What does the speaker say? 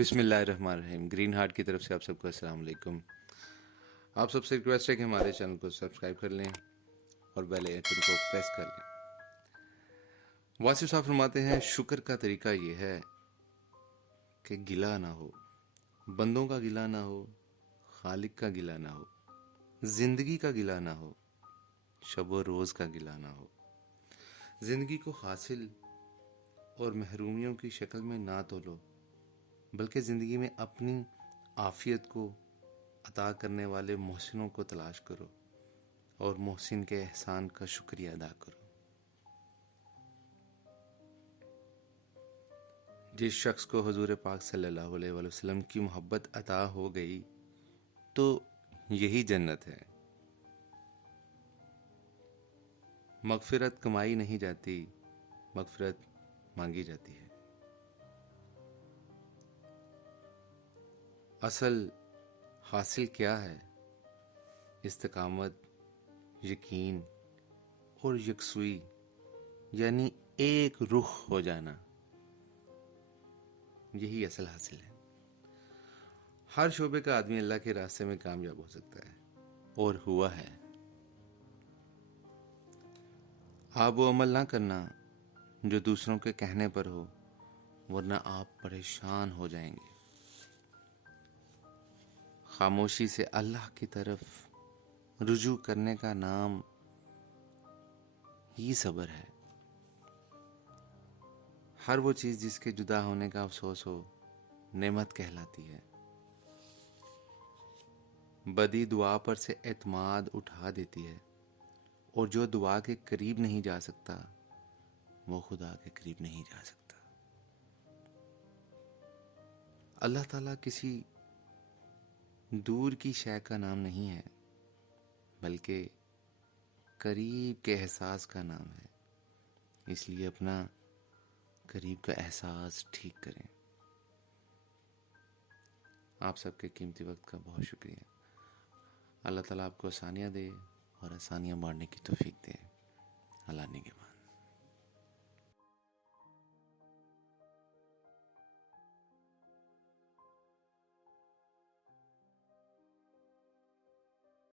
بسم اللہ الرحمن الرحیم. گرین ہارٹ کی طرف سے آپ سب کو السلام علیکم. آپ سب سے ریکویسٹ ہے کہ ہمارے چینل کو سبسکرائب کر لیں اور بیل آئکن کو پریس کر لیں. واصف صاحب فرماتے ہیں شکر کا طریقہ یہ ہے کہ گلہ نہ ہو، بندوں کا گلہ نہ ہو، خالق کا گلہ نہ ہو، زندگی کا گلہ نہ ہو، شب و روز کا گلہ نہ ہو. زندگی کو حاصل اور محرومیوں کی شکل میں نہ تولو، بلکہ زندگی میں اپنی عافیت کو عطا کرنے والے محسنوں کو تلاش کرو اور محسن کے احسان کا شکریہ ادا کرو. جس شخص کو حضور پاک صلی اللہ علیہ وآلہ وسلم کی محبت عطا ہو گئی تو یہی جنت ہے. مغفرت کمائی نہیں جاتی، مغفرت مانگی جاتی ہے. اصل حاصل کیا ہے؟ استقامت، یقین اور یکسوئی، یعنی ایک رخ ہو جانا. یہی اصل حاصل ہے. ہر شعبے کا آدمی اللہ کے راستے میں کامیاب ہو سکتا ہے اور ہوا ہے. آپ وہ عمل نہ کرنا جو دوسروں کے کہنے پر ہو، ورنہ آپ پریشان ہو جائیں گے. خاموشی سے اللہ کی طرف رجوع کرنے کا نام ہی صبر ہے. ہر وہ چیز جس کے جدا ہونے کا افسوس ہو نعمت کہلاتی ہے. بدی دعا پر سے اعتماد اٹھا دیتی ہے، اور جو دعا کے قریب نہیں جا سکتا وہ خدا کے قریب نہیں جا سکتا. اللہ تعالیٰ کسی دور کی شے کا نام نہیں ہے، بلکہ قریب کے احساس کا نام ہے. اس لیے اپنا قریب کا احساس ٹھیک کریں. آپ سب کے قیمتی وقت کا بہت شکریہ. اللہ تعالیٰ آپ کو آسانیاں دے اور آسانیاں بانٹنے کی توفیق دے. اللہ نگہبان.